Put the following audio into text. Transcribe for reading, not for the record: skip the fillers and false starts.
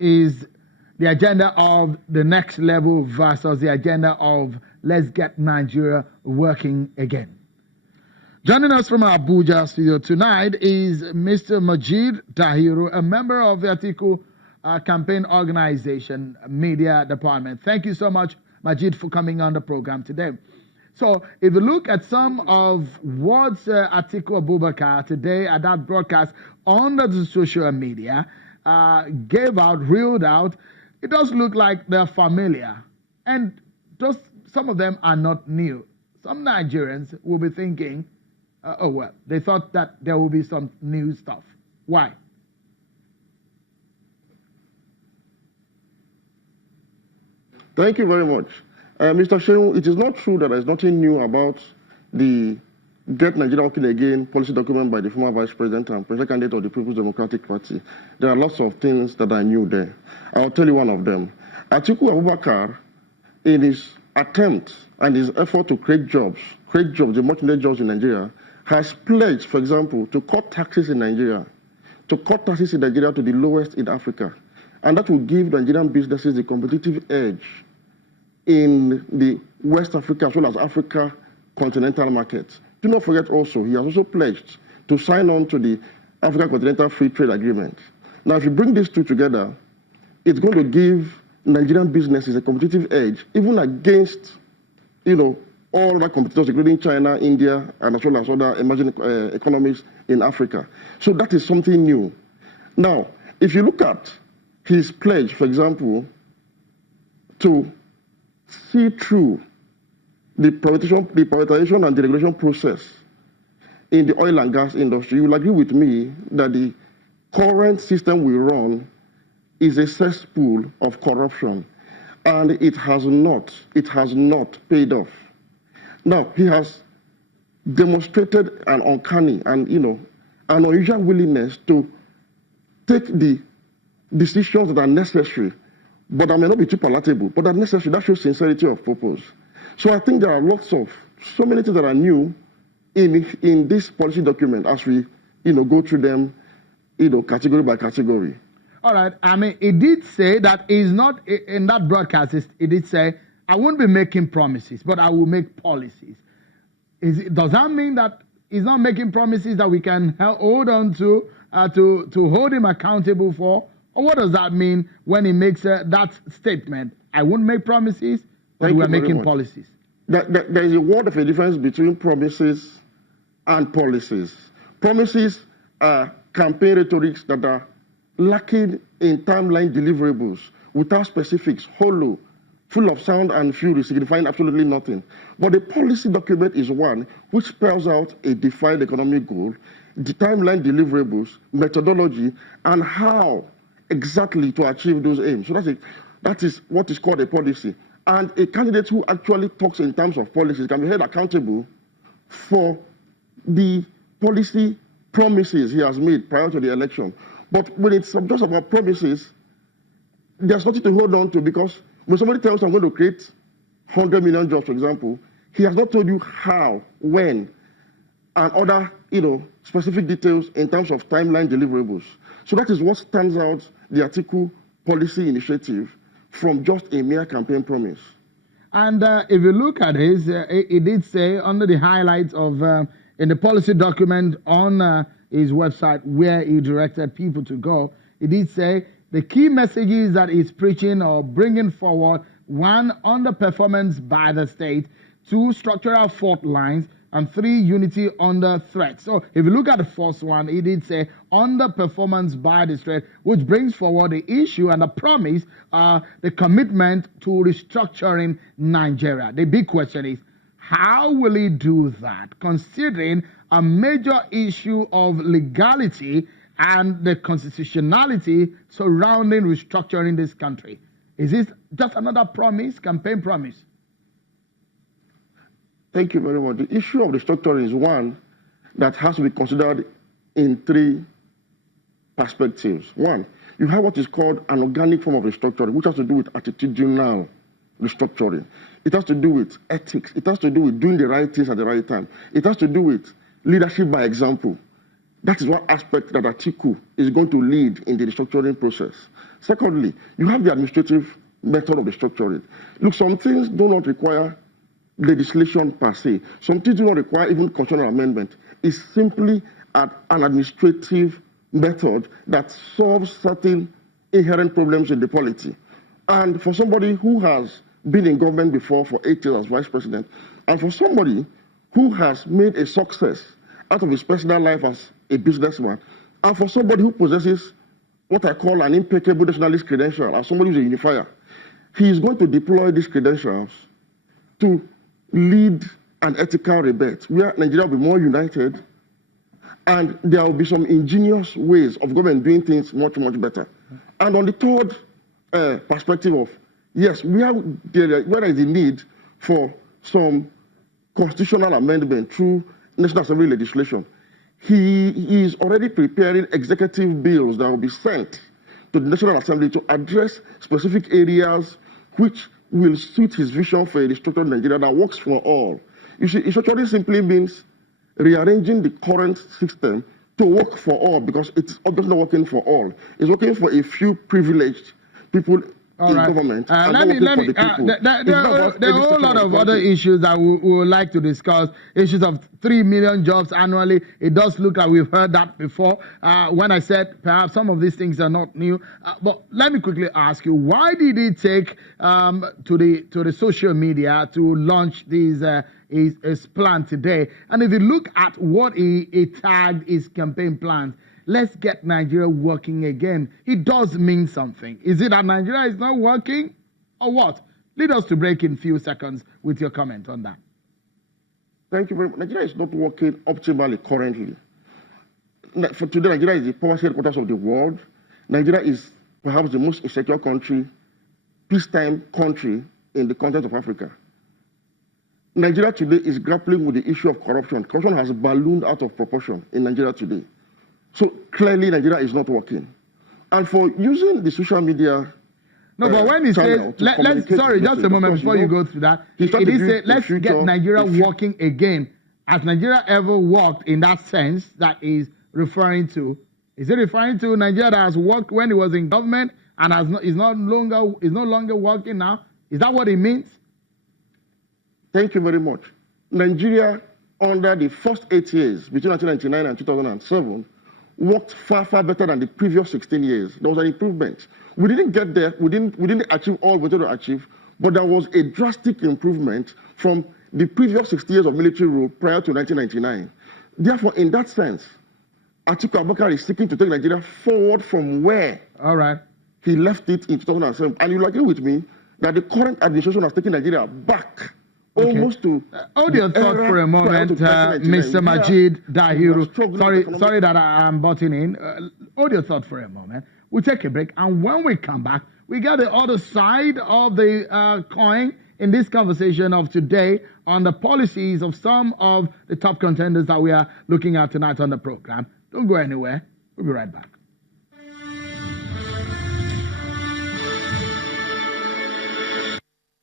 is the agenda of the next level versus the agenda of let's get Nigeria working again. Joining us from our Abuja studio tonight is Mr. Majid Tahiru, a member of the Atiku campaign organization media department. Thank you so much, Majid, for coming on the program today. So if you look at some of what Atiku Abubakar today at that broadcast on the social media gave out, reeled out, it does look like they're familiar. And just some of them are not new. Some Nigerians will be thinking, oh, well, they thought that there will be some new stuff. Why? Thank you very much. Mr. Shehu, it is not true that there's nothing new about the Get Nigeria Working Again policy document by the former Vice President and President candidate of the People's Democratic Party. There are lots of things that are new there. I'll tell you one of them. Atiku Abubakar, in his attempt and his effort to create jobs, the much needed jobs in Nigeria, has pledged, for example, to cut taxes in Nigeria, to the lowest in Africa. And that will give Nigerian businesses the competitive edge in the West Africa as well as Africa continental market. Do not forget also, he has also pledged to sign on to the Africa Continental Free Trade Agreement. Now, if you bring these two together, it's going to give Nigerian businesses a competitive edge, even against, all other competitors, including China, India, and as well as other emerging economies in Africa. So that is something new. Now, if you look at his pledge, for example, to see through the privatization and deregulation process in the oil and gas industry, you will agree with me that the current system we run is a cesspool of corruption, and it has not paid off. Now, he has demonstrated an uncanny and, an unusual willingness to take the decisions that are necessary, but that may not be too palatable, but are necessary. That shows sincerity of purpose. So I think there are so many things that are new in this policy document as we, go through them, category by category. All right. I mean, it did say that is not in that broadcast. It did say, I won't be making promises, but I will make policies. Does that mean that he's not making promises that we can hold on to hold him accountable for? Or what does that mean when he makes that statement? I won't make promises, but we're making policies. There is a word of a difference between promises and policies. Promises are campaign rhetorics that are lacking in timeline deliverables, without specifics, hollow, full of sound and fury, signifying absolutely nothing. But the policy document is one which spells out a defined economic goal, the timeline deliverables, methodology, and how exactly to achieve those aims. So that is what is called a policy. And a candidate who actually talks in terms of policies can be held accountable for the policy promises he has made prior to the election. But when it's just about promises, there's nothing to hold on to, because when somebody tells you I'm going to create 100 million jobs, for example, he has not told you how, when, and other, specific details in terms of timeline deliverables. So that is what stands out the Atiku policy initiative from just a mere campaign promise. And if you look at his, it did say under the highlights of in the policy document on his website where he directed people to go, it did say the key messages that he's preaching or bringing forward: 1, underperformance by the state; 2, structural fault lines; and 3, unity under threat. So if you look at the first one, it did say underperformance by the state, which brings forward the issue and the promise, the commitment to restructuring Nigeria. The big question is, how will he do that, considering a major issue of legality and the constitutionality surrounding restructuring this country? Is this just another promise, campaign promise? Thank you very much. The issue of restructuring is one that has to be considered in 3 perspectives. 1, you have what is called an organic form of restructuring, which has to do with attitudinal restructuring. It has to do with ethics. It has to do with doing the right things at the right time. It has to do with leadership by example. That is one aspect that Atiku is going to lead in the restructuring process. Secondly, you have the administrative method of restructuring. Look, some things do not require legislation per se. Some things do not require even constitutional amendment. It's simply an administrative method that solves certain inherent problems in the polity. And for somebody who has been in government before for 8 years as vice president, and for somebody who has made a success out of his personal life as a businessman, and for somebody who possesses what I call an impeccable nationalist credential, as somebody who's a unifier, he is going to deploy these credentials to lead an ethical rebate where Nigeria will be more united, and there will be some ingenious ways of government doing things much, much better. And on the third perspective of, yes, where there is a need for some constitutional amendment through National Assembly legislation, he is already preparing executive bills that will be sent to the National Assembly to address specific areas which will suit his vision for a restructured Nigeria that works for all. You see, restructuring simply means rearranging the current system to work for all, because it's obviously not working for all. It's working for a few privileged people in government. There are a whole lot of other issues that we would like to discuss. Issues of 3 million jobs annually. It does look like we've heard that before. When I said perhaps some of these things are not new. But let me quickly ask you, why did it take to the social media to launch these his plan today? And if you look at what he tagged his campaign plans, let's get Nigeria working again. It does mean something. Is it that Nigeria is not working, or what? Lead us to break in a few seconds with your comment on that. Thank you very much. Nigeria is not working optimally currently. For today, Nigeria is the poverty headquarters of the world. Nigeria is perhaps the most insecure country, peacetime country in the continent of Africa. Nigeria today is grappling with the issue of corruption. Corruption has ballooned out of proportion in Nigeria today. So clearly, Nigeria is not working. And for using the social media, no, but when he says, sorry, just a moment before you go through that, he said, let's get Nigeria working again. Has Nigeria ever worked in that sense that is referring to? Is it referring to Nigeria that has worked when it was in government and is no longer working now? Is that what it means? Thank you very much. Nigeria, under the first 8 years, between 1999 and 2007, worked far, far better than the previous 16 years. There was an improvement. We didn't get there. We didn't achieve all we wanted to achieve, but there was a drastic improvement from the previous 60 years of military rule prior to 1999. Therefore, in that sense, Atiku Abubakar is seeking to take Nigeria forward from where he left it in 2007. And you'll agree with me that the current administration has taken Nigeria back almost to hold your thought for a moment, Mr. Majid Dahiru. Sorry that I'm butting in. Hold your thought for a moment. We'll take a break, and when we come back, we got the other side of the coin in this conversation of today on the policies of some of the top contenders that we are looking at tonight on the program. Don't go anywhere. We'll be right back.